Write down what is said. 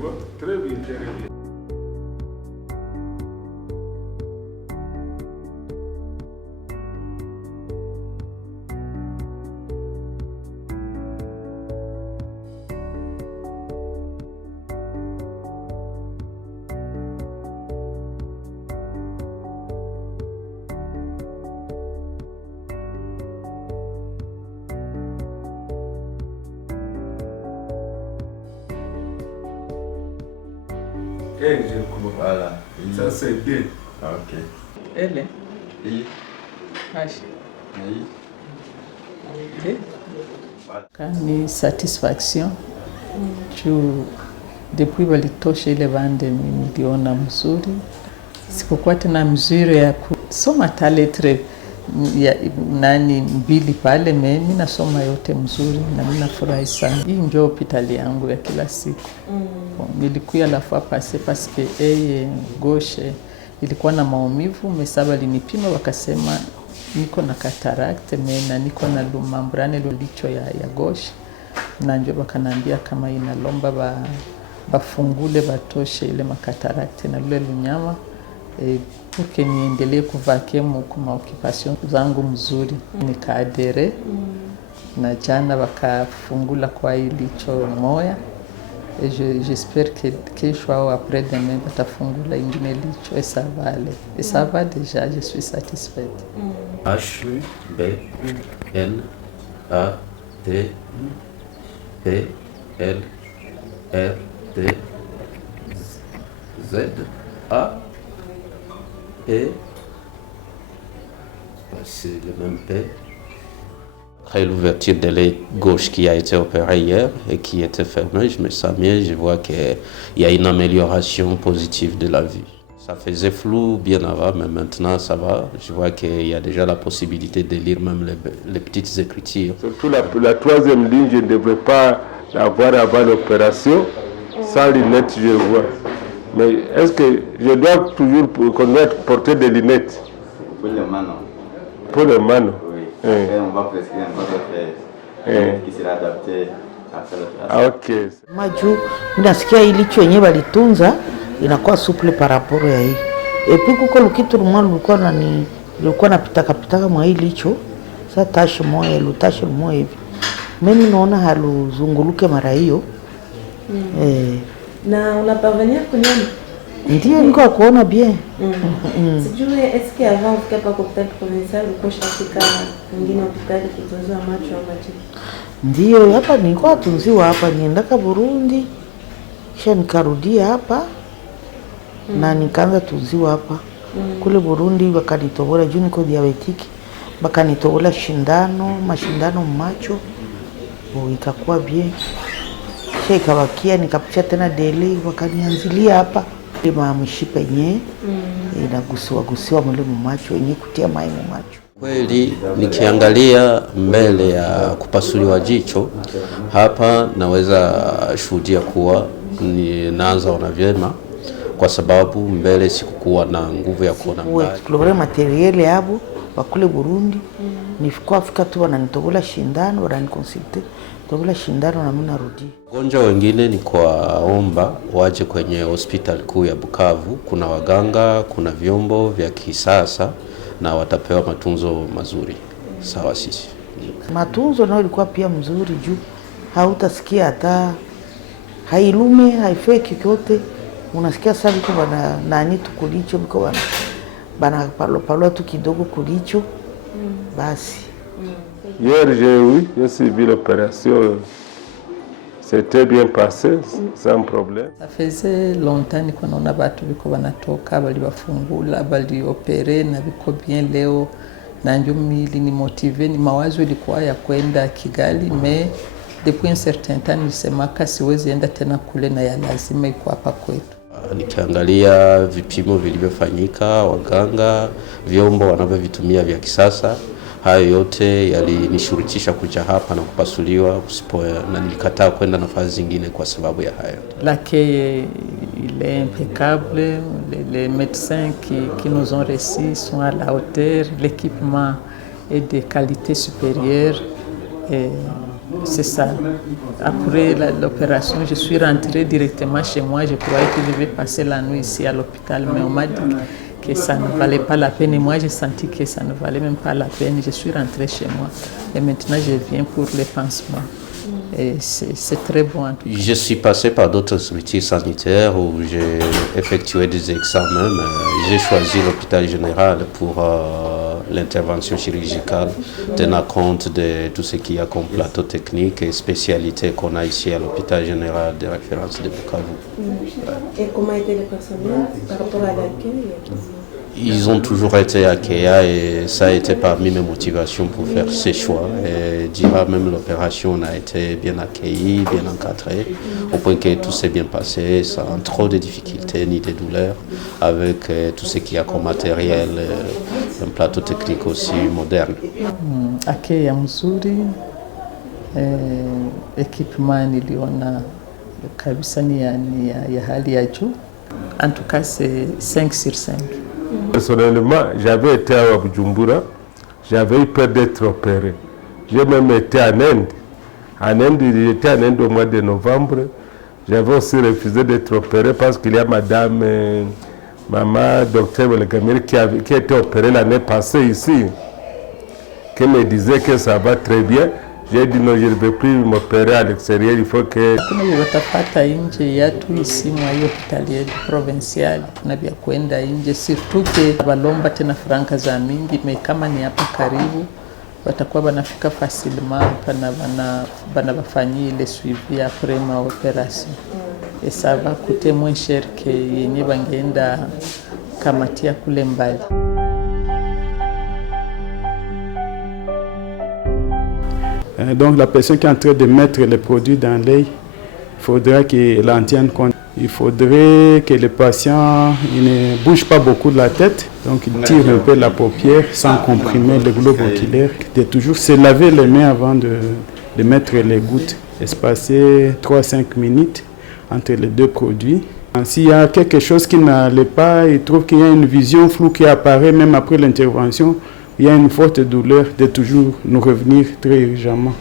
vois. Très bien, très bien. Et je comprends. Voilà. Ça c'est bien. Ok. Elle Oui. Acha. Oui. Ni satisfaction juu depuis walitosha ile bande niliona mzuri, sikukuwa tena mzuri ya kusoma taletre ya nani mbili pale, mimi nasoma yote mzuri na mimi nafurahi sana. Hii ndio hospitali yangu ya kila siku. Nilikuya la fois passée parce que gauche ilikuwa na maumivu, mesaba linipima wakasema niko na cataracte na niko na lumambrane licho ya gauche, na ndio wakanambia kama inalomba bafungule batoshe ile makataracte na lule lunyama porque niendelee kuvake kuma occupation zangu mzuri. Nikaadere na jana wakafungula kwa ilicho moya. Et j'espère que kesho au après-demain batafungula ingine licho et ça va aller. Et ça va déjà, je suis satisfaite. H B N A T P L R T Z A et c'est le même P. Après l'ouverture de l'œil gauche qui a été opérée hier et qui était fermée, je me sens mieux, je vois qu'il y a une amélioration positive de la vue. Ça faisait flou bien avant, mais maintenant ça va. Je vois qu'il y a déjà la possibilité de lire même les petites écritures. Surtout la troisième ligne, je ne devrais pas l'avoir avant l'opération. Sans lunettes, je vois. Mais est-ce que je dois toujours porter des lunettes? Pour les manos. Pour les manos? Oui. Et on va prescrire un autre qui sera adapté après l'opération. Ok. Maju, unasikia ilicho yenyewe walitunza inakuwa souple par rapport ya hii. Et puis kuko lukitu rumwa lulikuwa napitaka mwa hii licho. Sa tashi moja, lutashi moja hivi. Mimi naona haluzunguluke mara hiyo. Na unaparvenir kuniona? Ndiyo niko kuona bien. Sijui eske avant ufika pa hospitali provincial ulikuwa shafika mwingine hospitali kutunziwa macho au macho? Ndiyo, hapa nilikuwa tunziwa hapa, niendaka Burundi. Kisha nikarudia hapa. Na nikaanza tunziwa hapa. Kule Burundi wakanitobola juu niko diabetiki. Wakanitobola mashindano macho. Ikakuwa bien. Kisha ikawakia nikapitia tena deli wakanianzilia hapa. Ima mshipa yenyewe inagusiwa mule macho yenyewe kutia mai macho. Kweli nikiangalia mbele ya kupasuliwa jicho hapa naweza shuhudia kuwa naanza ona vyema, kwa sababu mbele sikukuwa na nguvu ya kuona mbali. Explore materiel hapo wakule Burundi nifika Afrika tu wananitobola shindano wananiconsulte tobola shindano na mimi narudi. Wagonjwa wengine ni kuwaomba waje kwenye hospitali kuu ya Bukavu. Kuna waganga, kuna vyombo vya kisasa na watapewa matunzo mazuri. Sawa sisi. Matunzo nao ilikuwa pia mzuri juu hautasikia hata hailume haifeki kyote. Unasikia sasa biko bana nani tukulicho biko bana palo tu kidogo kulicho basi. Hier j'ai suivi l'opération. C'était bien passé, sans problème. Ça faisait longtemps niko naona watu biko wanatoka bali bafungula bali opere na biko bien leo, na ndio mili ni motive ni mawazo ilikuwa ya kwenda Kigali, mais depuis un certain temps nisemaka siwezi enda tena kule na ya lazima iko hapa kwetu. Nikiangalia vipimo vilivyofanyika, waganga, vyombo wanavyovitumia vya kisasa, hayo yote yalinishurutisha kuja hapa na kupasuliwa na nilikataa kwenda nafasi zingine kwa sababu ya hayo. L'accueil il est impeccable, les médecins qui nous ont reçus sont à la hauteur, l'équipement est de qualité supérieure et C'est ça. Après l'opération, je suis rentrée directement chez moi. Je croyais que je vais passer la nuit ici à l'hôpital, mais on m'a dit que ça ne valait pas la peine. Et moi, j'ai senti que ça ne valait même pas la peine. Je suis rentrée chez moi. Et maintenant, je viens pour les pansements. Et c'est très bon. En tout cas. Je suis passé par d'autres structures sanitaires où j'ai effectué des examens. J'ai choisi l'hôpital général pour l'intervention chirurgicale, tenant compte de tout ce qu'il y a comme plateau technique et spécialité qu'on a ici à l'hôpital général de référence de Bukavu. Et comment était le personnel par rapport à l'accueil? Ils ont toujours été accueillants et ça a été parmi mes motivations pour faire ces choix. Et durant même l'opération, on a été bien accueillis, bien encadrés, au point que tout s'est bien passé, sans trop de difficultés ni de douleurs, avec tout ce qu'il y a comme matériel, un plateau technique aussi moderne. Accueil mzuri, équipement niliona kabisa ni ya hali ya juu. En tout cas, c'est 5 sur 5. Personnellement, j'avais été à Bujumbura, j'avais eu peur d'être opéré. J'ai même été en Inde. En Inde, j'étais en Inde au mois de novembre. J'avais aussi refusé d'être opéré parce qu'il y a madame, maman, docteur Welgamir, qui a été opérée l'année passée ici, qui me disait que ça va très bien. J'ai dit non, je ne vais plus m'opérer à l'extérieur, il faut que... Kuna watapata nje yetu isi mwa hiyo hospitali yetu provincial, kuna vya kwenda nje, surtout ke balomba tena franka za mingi, me kama ni hapa karibu watakuwa banafika facilement bana bafanyia ile suivi après ma opération. Et ça va coûter moins cher que yenye bangeenda kamatia kule mbali. Donc la personne qui est en train de mettre les produits dans l'œil, il faudra qu'elle en tienne compte. Il faudrait que le patient ne bouge pas beaucoup de la tête, donc il tire un peu la paupière sans comprimer le globe oculaire. De toujours se laver les mains avant de mettre les gouttes, espacer 3-5 minutes entre les deux produits. S'il y a quelque chose qui n'allait pas, il trouve qu'il y a une vision floue qui apparaît même après l'intervention, il y a une forte douleur, de toujours nous revenir très urgemment.